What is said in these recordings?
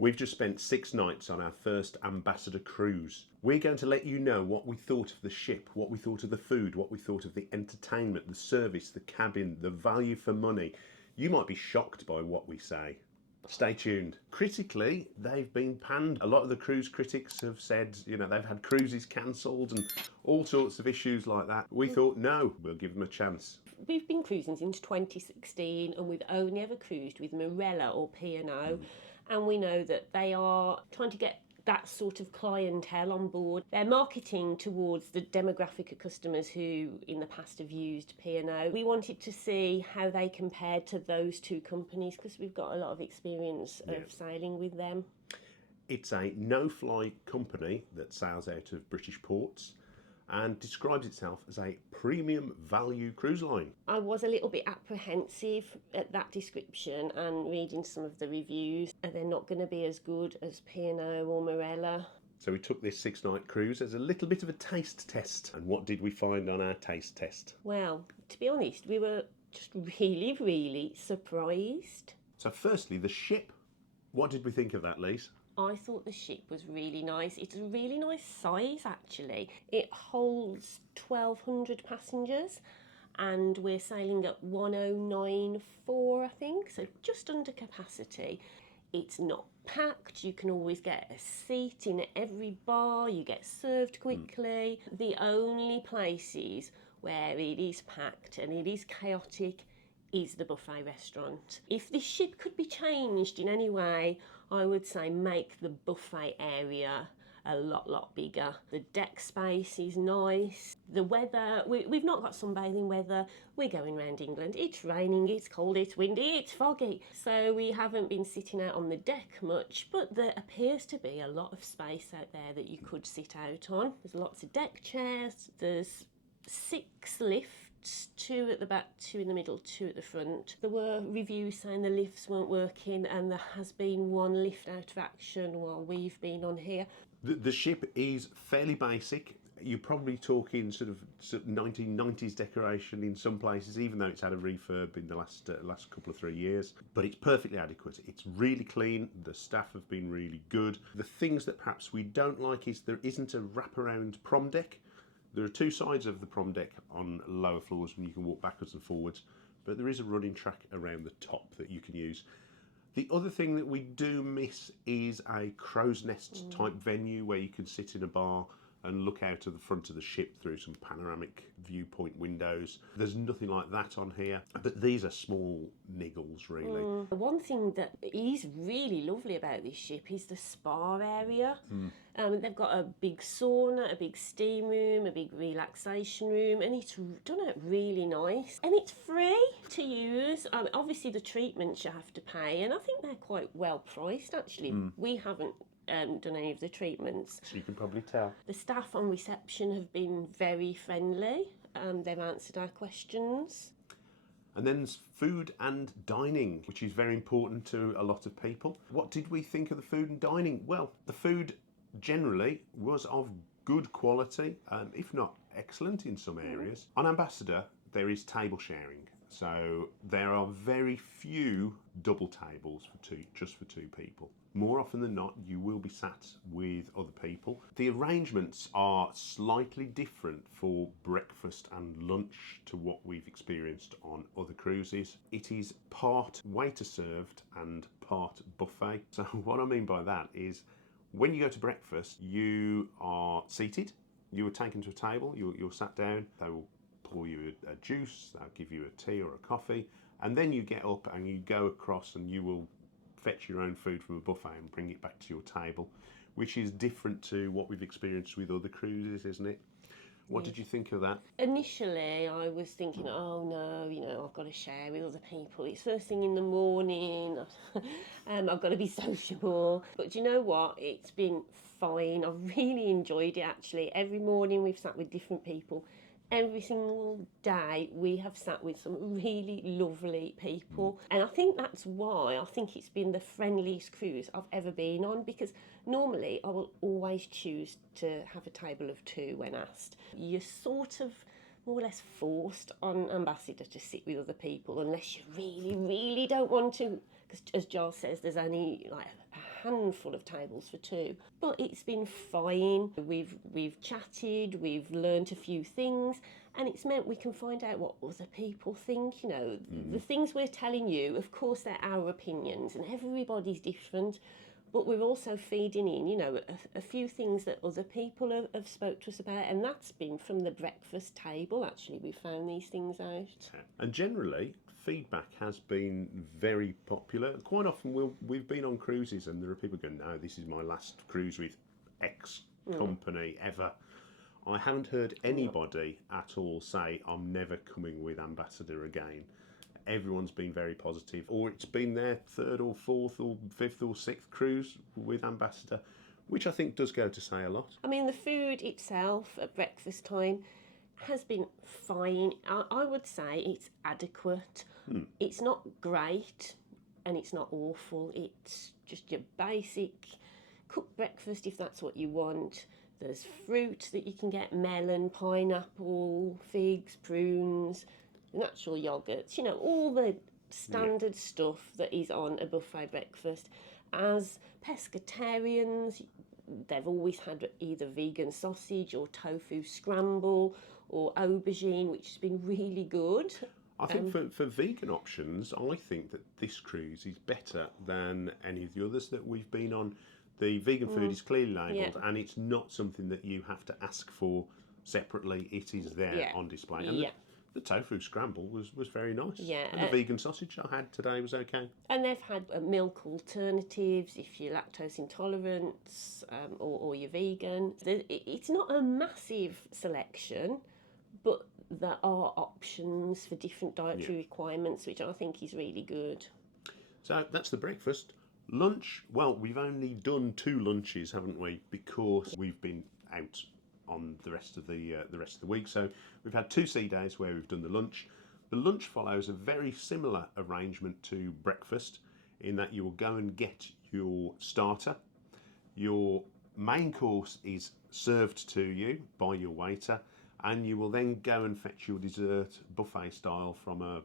We've just spent 6 nights on our first Ambassador cruise. We're going to let you know what we thought of the ship, what we thought of the food, what we thought of the entertainment, the service, the cabin, the value for money. You might be shocked by what we say. Stay tuned. Critically, they've been panned. A lot of the cruise critics have said, you know, they've had cruises cancelled and all sorts of issues like that. We thought, no, we'll give them a chance. We've been cruising since 2016 and we've only ever cruised with Marella or P&O. And we know that they are trying to get that sort of clientele on board. They're marketing towards the demographic of customers who in the past have used P&O. We wanted to see how they compared to those two companies because we've got a lot of experience of sailing with them. It's a no-fly company that sails out of British ports and describes itself as a premium value cruise line. I was a little bit apprehensive at that description and reading some of the reviews. They're not going to be as good as P&O or Marella. So we took this 6-night cruise as a little bit of a taste test. And what did we find on our taste test? Well, to be honest, we were just really, really surprised. So firstly, the ship. What did we think of that, Lise? I thought the ship was really nice. It's a really nice size, actually. It holds 1,200 passengers and we're sailing at 1094, I think, so just under capacity. It's not packed. You can always get a seat in every bar. You get served quickly. The only places where it is packed and it is chaotic is the buffet restaurant. If this ship could be changed in any way, I would say make the buffet area a lot bigger. The deck space is nice. The weather, we've not got sunbathing weather. We're going around England. It's raining, it's cold, it's windy, it's foggy. So we haven't been sitting out on the deck much, but there appears to be a lot of space out there that you could sit out on. There's lots of deck chairs. There's 6 lifts, 2 at the back, 2 in the middle, 2 at the front. There were reviews saying the lifts weren't working and there has been 1 lift out of action while we've been on here. The ship is fairly basic. You're probably talking sort of 1990s decoration in some places, even though it's had a refurb in the last couple of 3 years. But it's perfectly adequate. It's really clean. The staff have been really good. The things that perhaps we don't like is there isn't a wraparound prom deck. There are 2 sides of the prom deck on lower floors when you can walk backwards and forwards, but there is a running track around the top that you can use. The other thing that we do miss is a crow's nest type venue where you can sit in a bar and look out of the front of the ship through some panoramic viewpoint windows. There's nothing like that on here, but these are small niggles really. One thing that is really lovely about this ship is the spa area. They've got a big sauna, a big steam room, a big relaxation room, and it's done out really nice. And it's free to use. Obviously the treatments you have to pay, and I think they're quite well priced actually. We haven't done any of the treatments. So you can probably tell. The staff on reception have been very friendly. They've answered our questions. And then there's food and dining, which is very important to a lot of people. What did we think of the food and dining? Well, the food generally was of good quality, if not excellent in some areas. On Ambassador, there is table sharing. So there are very few double tables just for 2 people. More often than not, you will be sat with other people. The arrangements are slightly different for breakfast and lunch to what we've experienced on other cruises. It is part waiter served and part buffet. So what I mean by that is when you go to breakfast, you are seated, you are taken to a table, you're sat down, they will pour you a juice, they'll give you a tea or a coffee, and then you get up and you go across and you will fetch your own food from a buffet and bring it back to your table, which is different to what we've experienced with other cruises, isn't it? What did you think of that? Initially, I was thinking, oh no, I've got to share with other people. It's first thing in the morning. I've got to be sociable. But do you know what? It's been fine. I've really enjoyed it, actually. Every morning we've sat with different people. Every single day we have sat with some really lovely people, and I think that's why I think it's been the friendliest cruise I've ever been on, because normally I will always choose to have a table of 2 when asked. You're sort of more or less forced on Ambassador to sit with other people unless you really don't want to, because as Giles says, there's only like a handful of tables for two, but it's been fine. We've chatted, we've learnt a few things, and it's meant we can find out what other people think. You know, the things we're telling you, of course, they're our opinions, and everybody's different. But we're also feeding in, you know, a few things that other people have spoke to us about, and that's been from the breakfast table. Actually, we found these things out. And generally, feedback has been very popular. Quite often, we've been on cruises, and there are people going, "No, this is my last cruise with X company ever." I haven't heard anybody at all say, "I'm never coming with Ambassador again." Everyone's been very positive, or it's been their third or fourth or fifth or sixth cruise with Ambassador, which I think does go to say a lot. I mean, the food itself at breakfast time has been fine. I would say it's adequate. It's not great and it's not awful. It's just your basic cooked breakfast if that's what you want. There's fruit that you can get, melon, pineapple, figs, prunes, natural yogurts, you know, all the standard stuff that is on a buffet breakfast. As pescatarians, they've always had either vegan sausage or tofu scramble or aubergine, which has been really good. I think for vegan options, I think that this cruise is better than any of the others that we've been on. The vegan food is clearly labelled, and it's not something that you have to ask for separately. It is there on display. And the tofu scramble was very nice. Yeah. And the vegan sausage I had today was okay. And they've had milk alternatives if you're lactose intolerant or you're vegan. It's not a massive selection, but there are options for different dietary requirements, which I think is really good. So that's the breakfast. Lunch, well, we've only done 2 lunches, haven't we? Because we've been out on the rest of the week. So we've had 2 sea days where we've done the lunch. The lunch follows a very similar arrangement to breakfast in that you will go and get your starter. Your main course is served to you by your waiter, and you will then go and fetch your dessert buffet style from a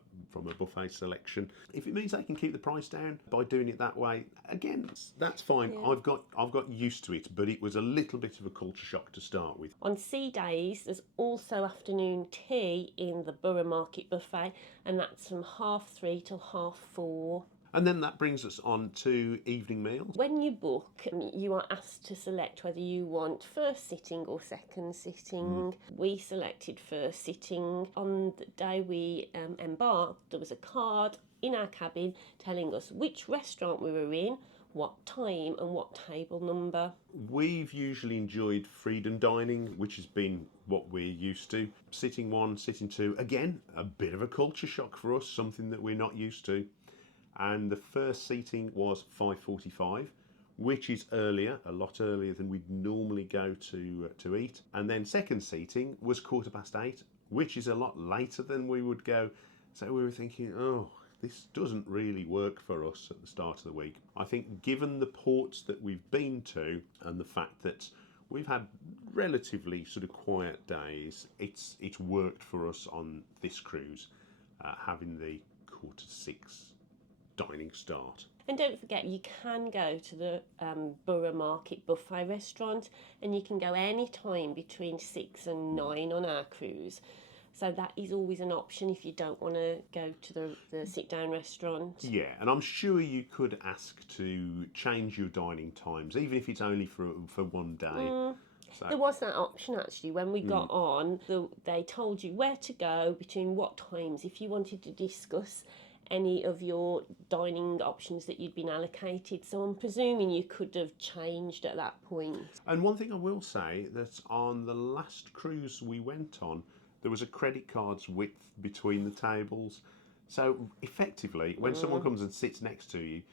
buffet selection. If it means they can keep the price down by doing it that way, again, that's fine. Yeah. I've got used to it, but it was a little bit of a culture shock to start with. On sea days, there's also afternoon tea in the Borough Market buffet, and that's from 3:30 till 4:30. And then that brings us on to evening meals. When you book, you are asked to select whether you want first sitting or second sitting. We selected first sitting. On the day we embarked, there was a card in our cabin telling us which restaurant we were in, what time and what table number. We've usually enjoyed freedom dining, which has been what we're used to. Sitting 1, sitting 2, again, a bit of a culture shock for us, something that we're not used to. And the first seating was 5:45, which is earlier, a lot earlier than we'd normally go to eat. And then second seating was 8:15, which is a lot later than we would go. So we were thinking, oh, this doesn't really work for us at the start of the week. I think given the ports that we've been to and the fact that we've had relatively sort of quiet days, it's worked for us on this cruise, having the 5:45 dining start. And don't forget, you can go to the Borough Market buffet restaurant, and you can go any time between 6 and 9 on our cruise. So that is always an option if you don't want to go to the sit-down restaurant. Yeah, and I'm sure you could ask to change your dining times, even if it's only for one day. So. There was that option actually when we got on. They told you where to go between what times if you wanted to discuss any of your dining options that you'd been allocated. So I'm presuming you could have changed at that point. And one thing I will say, that on the last cruise we went on, there was a credit card's width between the tables. So effectively, when someone comes and sits next to you,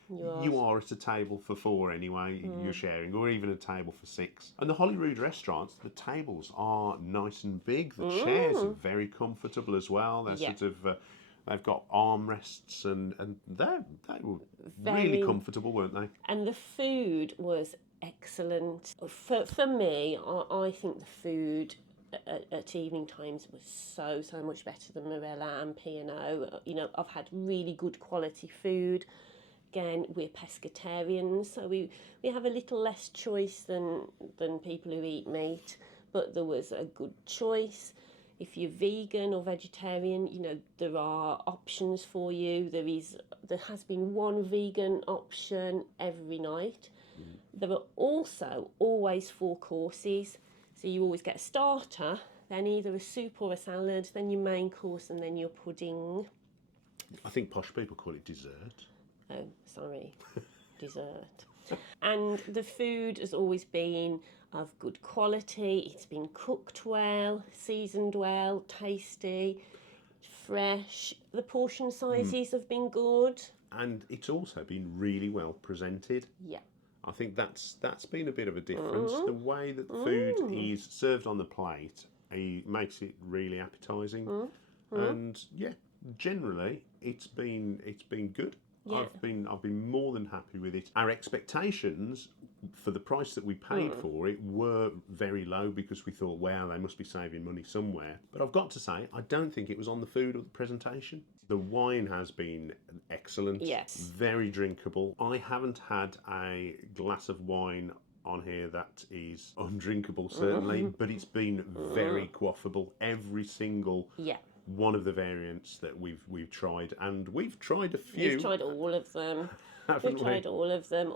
you are at a table for 4 anyway, you're sharing, or even a table for 6. And the Holyrood restaurants, the tables are nice and big. The chairs are very comfortable as well. They're sort of... they've got armrests and they were really comfortable, weren't they? And the food was excellent. For me, I think the food at evening times was so much better than Marella and P&O. You know, I've had really good quality food. Again, we're pescatarians, so we have a little less choice than people who eat meat, but there was a good choice. If you're vegan or vegetarian, you know, there are options for you. There has been one vegan option every night. There are also always 4 courses, so you always get a starter, then either a soup or a salad, then your main course, and then your pudding. I think posh people call it dessert. Oh, sorry, dessert. And the food has always been of good quality. It's been cooked well, seasoned well, tasty, fresh. The portion sizes have been good. And it's also been really well presented. Yeah. I think that's been a bit of a difference. The way that the food is served on the plate, he makes it really appetising. And yeah, generally it's been good. Yeah. I've been more than happy with it. Our expectations for the price that we paid for it were very low because we thought, wow, they must be saving money somewhere. But I've got to say, I don't think it was on the food or the presentation. The wine has been excellent. Yes. Very drinkable. I haven't had a glass of wine on here that is undrinkable, certainly, but it's been very quaffable. Every single one of the variants that we've tried, and we've tried a few. We've tried all of them. Haven't We've tried all of them,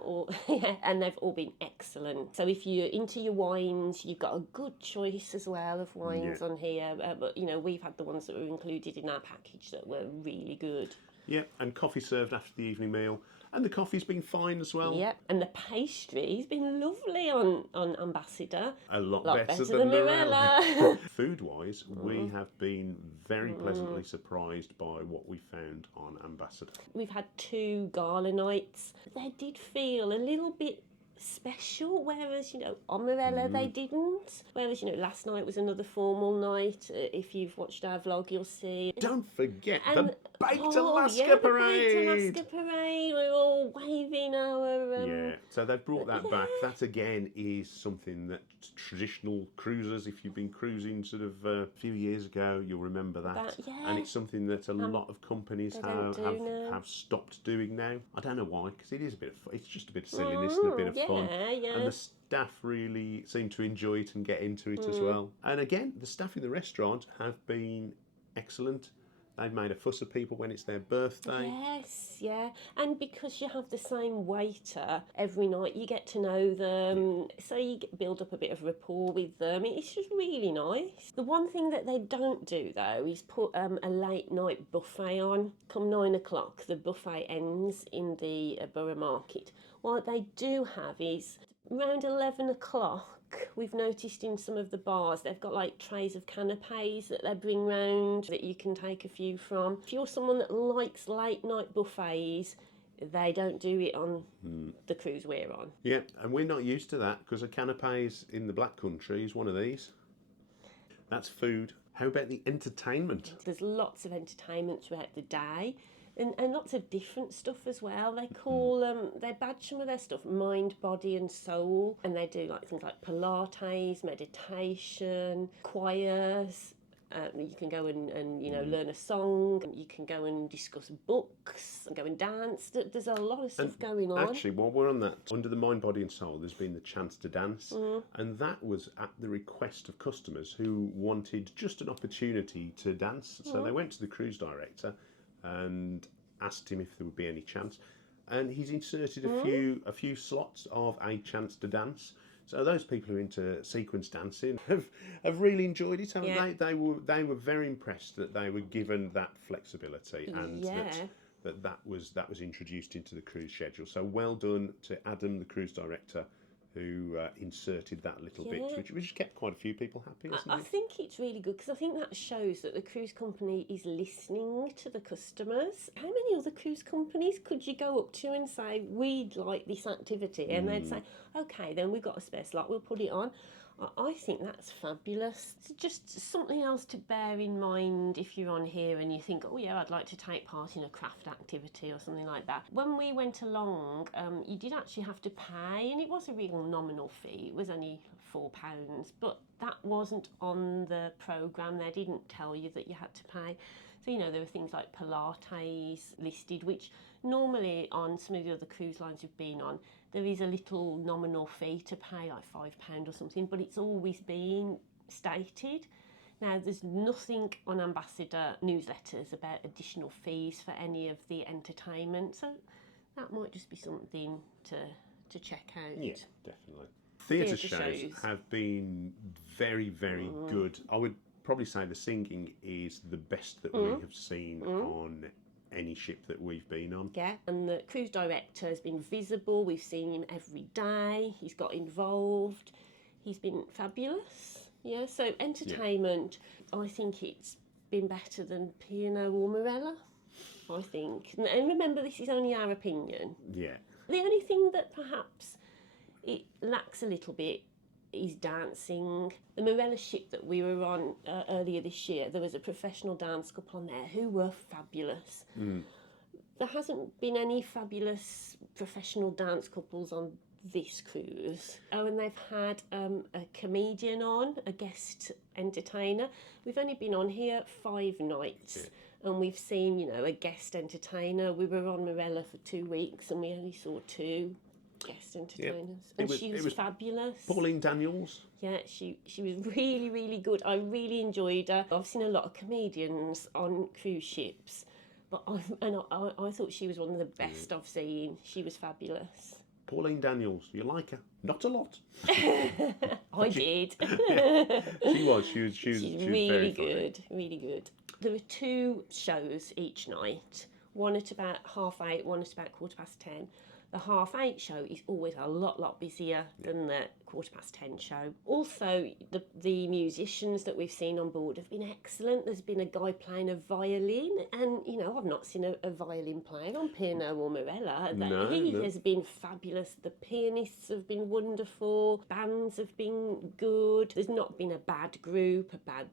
and they've all been excellent. So if you're into your wines, you've got a good choice as well of wines on here. But you know, we've had the ones that were included in our package that were really good. Yeah, and coffee served after the evening meal. And the coffee's been fine as well. Yeah, and the pastry's been lovely on Ambassador. A lot better than Marella. Food-wise, we have been very pleasantly surprised by what we found on Ambassador. We've had 2 gala nights. They did feel a little bit special, whereas, you know, on Marella they didn't. Whereas, you know, last night was another formal night. If you've watched our vlog, you'll see. Don't forget the Baked Alaska yeah, Parade! The Baked Alaska Parade. We're all waving our... Yeah, so they've brought that back. That, again, is something that traditional cruisers, if you've been cruising sort of a few years ago, you'll remember that. And it's something that a lot of companies have stopped doing now. I don't know why, because it is a bit of fun. It's just a bit of silliness and a bit of fun. And the staff really seem to enjoy it and get into it as well. And again, the staff in the restaurant have been excellent. They've made a fuss of people when it's their birthday. Yes, yeah. And because you have the same waiter every night, you get to know them. So you build up a bit of rapport with them. It's just really nice. The one thing that they don't do, though, is put a late night buffet on. Come 9 o'clock, the buffet ends in the Borough Market. What they do have is around 11 o'clock, we've noticed in some of the bars, they've got like trays of canapes that they bring round that you can take a few from. If you're someone that likes late night buffets, they don't do it on the cruise we're on. Yeah, and we're not used to that because a canapes in the Black Country is one of these. That's food. How about the entertainment? There's lots of entertainment throughout the day. And lots of different stuff as well. They call they badge some of their stuff mind, body and soul, and they do like things like Pilates, meditation, choirs. You can go and you know, learn a song. You can go and discuss books and go and dance. There's a lot of stuff going on. Actually, while we're on that, under the mind, body and soul, there's been the chance to dance, and that was at the request of customers who wanted just an opportunity to dance. So they went to the cruise director and asked him if there would be any chance, and he's inserted a few slots of a chance to dance. So those people who are into sequence dancing have really enjoyed it, haven't they? They were very impressed that they were given that flexibility and that was introduced into the cruise schedule. So well done to Adam, the cruise director, who inserted that little bit, which kept quite a few people happy, hasn't it? I think it's really good because I think that shows that the cruise company is listening to the customers. How many other cruise companies could you go up to and say, we'd like this activity? And they'd say, okay, then we've got a spare slot, we'll put it on. I think that's fabulous. It's just something else to bear in mind if you're on here and you think, oh yeah, I'd like to take part in a craft activity or something like that. When we went along, you did actually have to pay, and it was a real nominal fee. It was only £4, but that wasn't on the programme. They didn't tell you that you had to pay. So, you know, there were things like Pilates listed, which normally on some of the other cruise lines we've been on, there is a little nominal fee to pay, like £5 or something, but it's always been stated. Now, there's nothing on Ambassador newsletters about additional fees for any of the entertainment, so that might just be something to check out. Yeah, definitely. Theatre shows have been very, very good. I would probably say the singing is the best that we have seen on any ship that we've been on. Yeah, and the cruise director has been visible. We've seen him every day. He's got involved. He's been fabulous. Yeah, so entertainment, I think it's been better than P&O or Marella, I think. And remember, this is only our opinion. Yeah. The only thing that perhaps it lacks a little bit is dancing. The Marella ship that we were on earlier this year, there was a professional dance couple on there who were fabulous. There hasn't been any fabulous professional dance couples on this cruise. Oh, and they've had a comedian on, a guest entertainer. We've only been on here 5 nights. And we've seen, you know, a guest entertainer. We were on Marella for 2 weeks and we only saw 2 guest entertainers. And she was fabulous. Pauline Daniels. Yeah, she was really, really good. I really enjoyed her. I've seen a lot of comedians on cruise ships, but I thought she was one of the best I've seen. She was fabulous. Pauline Daniels, you like her? Not a lot. I did. She was really very good, really good. There were 2 shows each night, one at about 8:30, one at about 10:15. The 8:30 show is always a lot busier than the 10:15 show. Also, the musicians that we've seen on board have been excellent. There's been a guy playing a violin, and you know, I've not seen a violin player on P&O or Marella. He has been fabulous. The pianists have been wonderful. Bands have been good. There's not been a bad group, a bad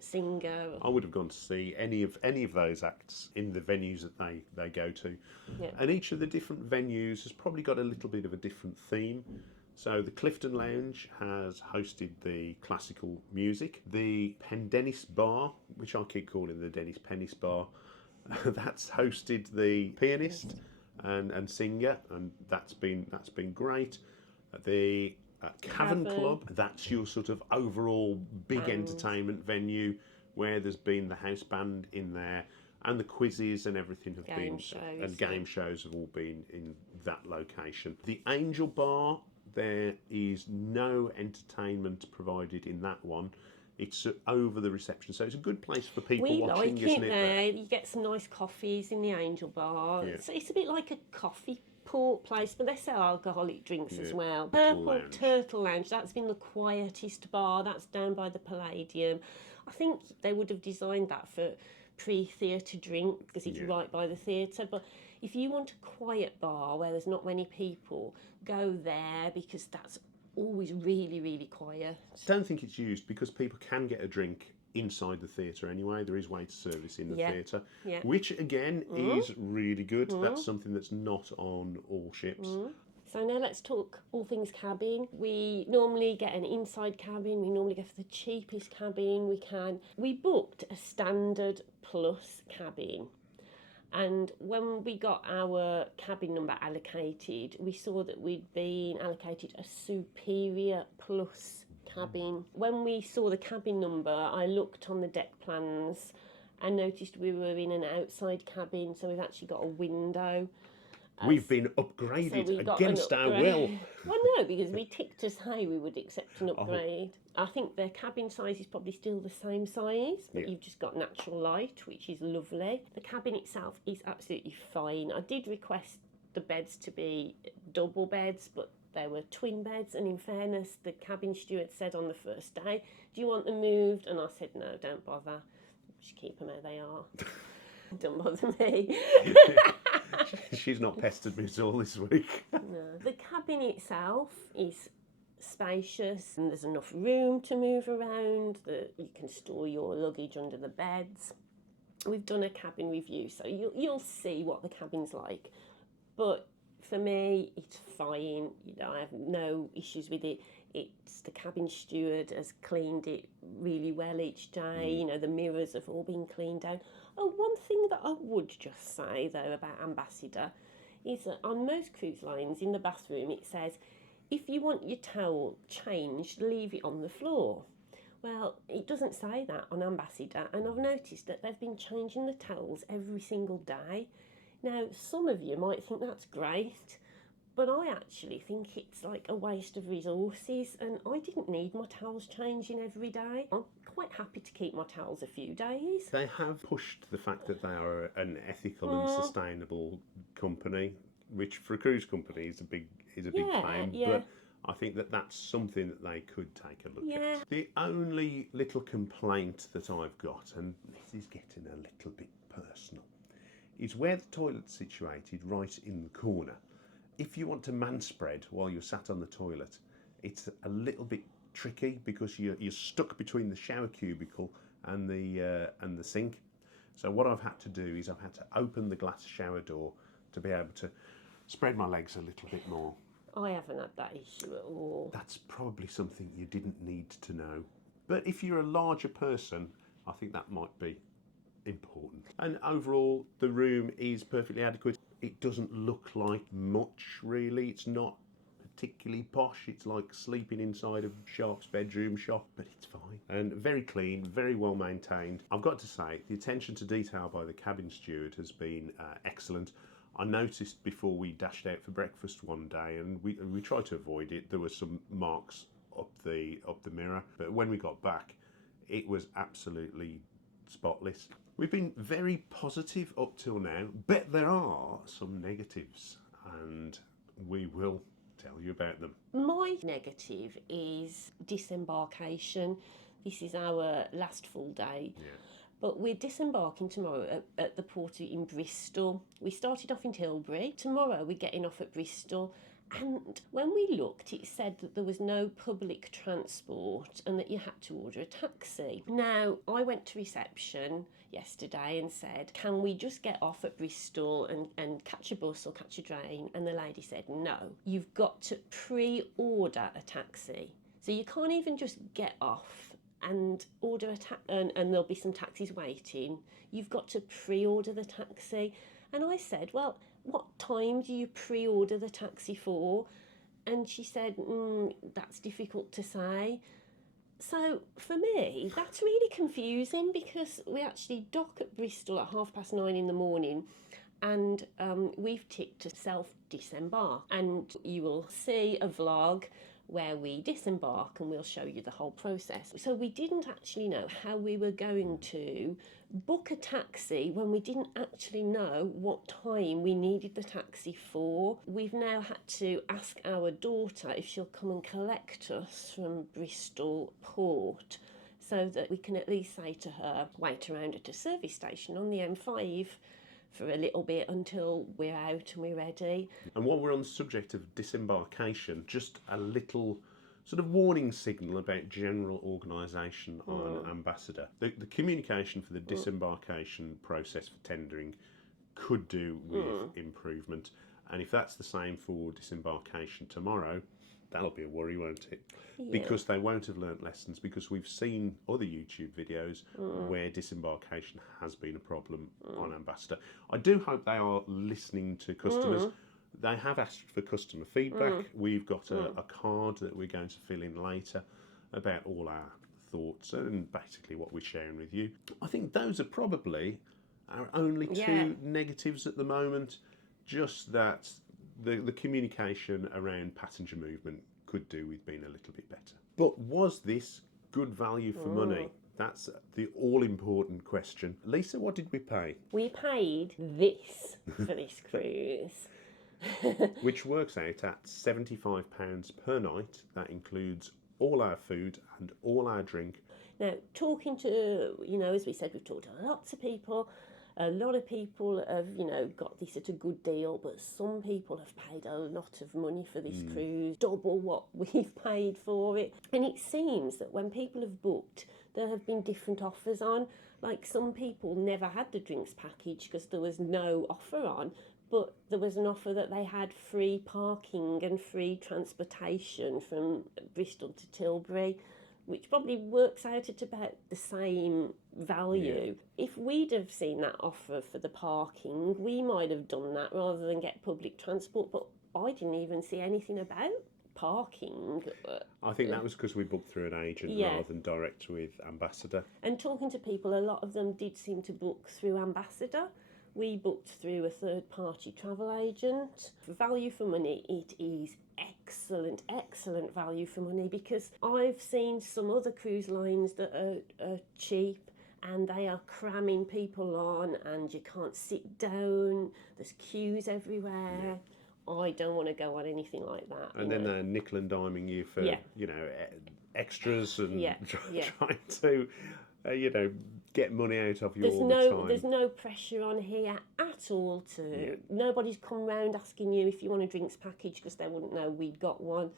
singer. I would have gone to see any of those acts in the venues that they go to. Yeah. And each of the different venues has probably got a little bit of a different theme. So the Clifton Lounge has hosted the classical music. The Pendennis Bar, which I keep calling the Dennis Pennis Bar, that's hosted the pianist and singer, and that's been great. The Cavern Club, that's your sort of overall big entertainment venue where there's been the house band in there. And the quizzes and everything have game shows have all been in that location. The Angel Bar, there is no entertainment provided in that one. It's over the reception, so it's a good place for people watching, like isn't it? There. You get some nice coffees in the Angel Bar. Yeah. It's a bit like a coffee port place, but they sell alcoholic drinks as well. Purple Turtle Lounge, that's been the quietest bar. That's down by the Palladium. I think they would have designed that for pre-theatre drink because it's right by the theatre, but if you want a quiet bar where there's not many people, go there because that's always really, really quiet. I don't think it's used because people can get a drink inside the theatre anyway. There is waiter service in the theatre, which again is really good. That's something that's not on all ships. So now let's talk all things cabin. We normally get an inside cabin. We normally go for the cheapest cabin we can. We booked a standard plus cabin. And when we got our cabin number allocated, we saw that we'd been allocated a superior plus cabin. When we saw the cabin number, I looked on the deck plans and noticed we were in an outside cabin, so we've actually got a window. We've been upgraded against our will. Well, no, because we ticked to say we would accept an upgrade. I think their cabin size is probably still the same size, but you've just got natural light, which is lovely. The cabin itself is absolutely fine. I did request the beds to be double beds, but they were twin beds, and in fairness, the cabin steward said on the first day, "Do you want them moved?" And I said, "No, don't bother. Just keep them how they are." Don't bother me. She's not pestered me at all this week. No. The cabin itself is spacious and there's enough room to move around, that you can store your luggage under the beds. We've done a cabin review, so you'll see what the cabin's like. But For me, it's fine. You know, I have no issues with it. It's the cabin steward has cleaned it really well each day. You know, the mirrors have all been cleaned out. Oh, one thing that I would just say though about Ambassador is that on most cruise lines in the bathroom it says, if you want your towel changed, leave it on the floor. Well, it doesn't say that on Ambassador, and I've noticed that they've been changing the towels every single day. Now, some of you might think that's great, but I actually think it's like a waste of resources, and I didn't need my towels changing every day. I'm quite happy to keep my towels a few days. They have pushed the fact that they are an ethical and sustainable company, which for a cruise company is a big claim. But I think that that's something that they could take a look at. The only little complaint that I've got, and this is getting a little bit personal, is where the toilet's situated right in the corner. If you want to manspread while you're sat on the toilet, it's a little bit tricky because you're stuck between the shower cubicle and the sink. So what I've had to do is I've had to open the glass shower door to be able to spread my legs a little bit more. I haven't had that issue at all. That's probably something you didn't need to know. But if you're a larger person, I think that might be important. And overall, the room is perfectly adequate. It doesn't look like much, really. It's not particularly posh. It's like sleeping inside a shark's bedroom shop, but it's fine. And very clean, very well maintained. I've got to say, the attention to detail by the cabin steward has been excellent. I noticed before we dashed out for breakfast one day, and we tried to avoid it, there were some marks up the mirror, but when we got back, it was absolutely spotless. We've been very positive up till now, but there are some negatives, and we will tell you about them. My negative is disembarkation. This is our last full day. But we're disembarking tomorrow at the port in Bristol. We started off in Tilbury. Tomorrow we're getting off at Bristol. And when we looked, it said that there was no public transport and that you had to order a taxi. Now, I went to reception yesterday and said, can we just get off at Bristol and catch a bus or catch a train? And the lady said, no, you've got to pre-order a taxi. So you can't even just get off and order and there'll be some taxis waiting. You've got to pre-order the taxi. And I said, well, what time do you pre-order the taxi for? And she said, that's difficult to say. So for me, that's really confusing because we actually dock at Bristol at 9:30 in the morning, and we've ticked to self-disembark. And you will see a vlog where we disembark and we'll show you the whole process. So we didn't actually know how we were going to book a taxi when we didn't actually know what time we needed the taxi for. We've now had to ask our daughter if she'll come and collect us from Bristol Port so that we can at least say to her, wait around at a service station on the M5 for a little bit until we're out and we're ready. And while we're on the subject of disembarkation, just a little sort of warning signal about general organisation on Ambassador. The communication for the disembarkation process for tendering could do with improvement. And if that's the same for disembarkation tomorrow, that'll be a worry, won't it? Yeah. Because they won't have learnt lessons, because we've seen other YouTube videos where disembarkation has been a problem on Ambassador. I do hope they are listening to customers. They have asked for customer feedback. We've got a card that we're going to fill in later about all our thoughts and basically what we're sharing with you. I think those are probably our only two negatives at the moment, just that the communication around passenger movement could do with being a little bit better. But was this good value for money? That's the all-important question. Lisa, what did we pay? We paid this for this cruise. Which works out at £75 per night. That includes all our food and all our drink. Now, talking to, as we said, we've talked to lots of people. A lot of people have, got this at a good deal, but some people have paid a lot of money for this cruise, double what we've paid for it. And it seems that when people have booked, there have been different offers on. Like, some people never had the drinks package because there was no offer on, but there was an offer that they had free parking and free transportation from Bristol to Tilbury, which probably works out at about the same value. If we'd have seen that offer for the parking, we might have done that rather than get public transport, but I didn't even see anything about parking. I think that was because we booked through an agent rather than direct with Ambassador. And talking to people, a lot of them did seem to book through Ambassador. We booked through a third-party travel agent. For value for money, it is excellent value for money, because I've seen some other cruise lines that are cheap and they are cramming people on and you can't sit down, there's queues everywhere. I don't want to go on anything like that. And then they're nickel and diming you for, extras and trying to, get money out of you all the time. There's no pressure on here at all nobody's come round asking you if you want a drinks package, because they wouldn't know we'd got one.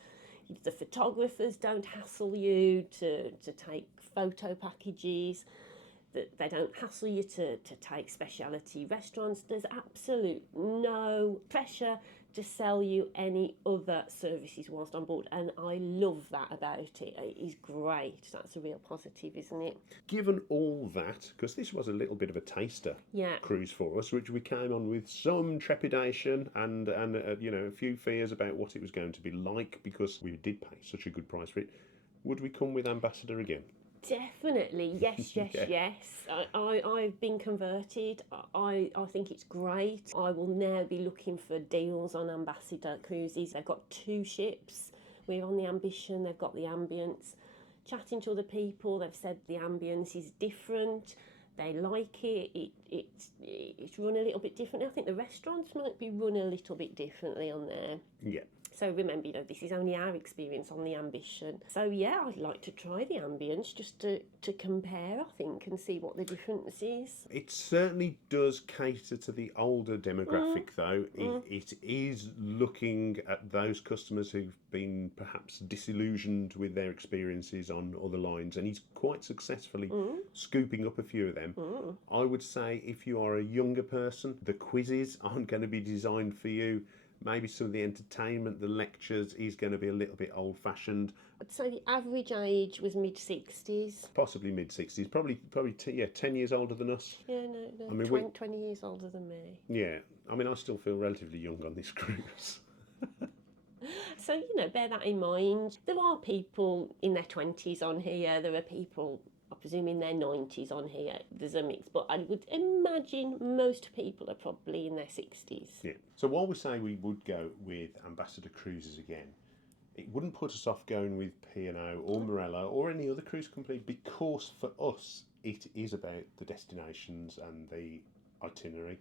The photographers don't hassle you to take photo packages. They don't hassle you to take speciality restaurants. There's absolute no pressure to sell you any other services whilst on board, and I love that about it. It is great. That's a real positive, isn't it? Given all that, because this was a little bit of a taster cruise for us, which we came on with some trepidation and a few fears about what it was going to be like, because we did pay such a good price for it. Would we come with Ambassador again? Definitely, yes. I've been converted. I think it's great. I will now be looking for deals on Ambassador cruises. They've got 2 ships. We're on the Ambition, they've got the Ambience. Chatting to other people, they've said the Ambience is different. They like it. It's run a little bit differently. I think the restaurants might be run a little bit differently on there. Yeah. So remember, this is only our experience on the Ambition. So yeah, I'd like to try the Ambience just to compare, I think, and see what the difference is. It certainly does cater to the older demographic, though. It is looking at those customers who've been perhaps disillusioned with their experiences on other lines, and he's quite successfully scooping up a few of them. I would say if you are a younger person, the quizzes aren't going to be designed for you. Maybe some of the entertainment, the lectures, is going to be a little bit old-fashioned. I'd say the average age was mid-60s. Possibly mid-60s. Probably 10 years older than us. Yeah, no. I mean, 20 years older than me. Yeah. I mean, I still feel relatively young on this cruise. So, bear that in mind. There are people in their 20s on here. There are people, I presume, in their 90s on here. There's a mix, but I would imagine most people are probably in their 60s. Yeah. So while we say we would go with Ambassador Cruises again, it wouldn't put us off going with P&O or Marella or any other cruise company, because for us it is about the destinations and the itinerary.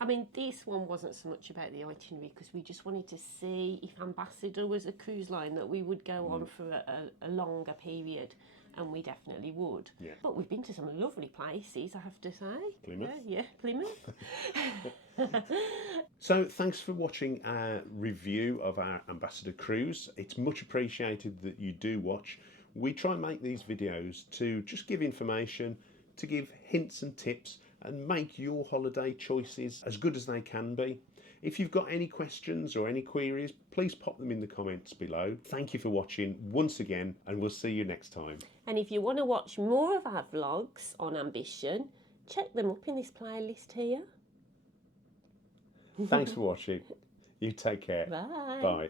I mean, this one wasn't so much about the itinerary, because we just wanted to see if Ambassador was a cruise line that we would go on for a longer period, and we definitely would. Yeah. But we've been to some lovely places, I have to say. Plymouth. Yeah, Plymouth. So thanks for watching our review of our Ambassador cruise. It's much appreciated that you do watch. We try and make these videos to just give information, to give hints and tips, and make your holiday choices as good as they can be. If you've got any questions or any queries, please pop them in the comments below. Thank you for watching once again, and we'll see you next time. And if you want to watch more of our vlogs on Ambition, check them up in this playlist here. Thanks for watching. You take care. Bye. Bye.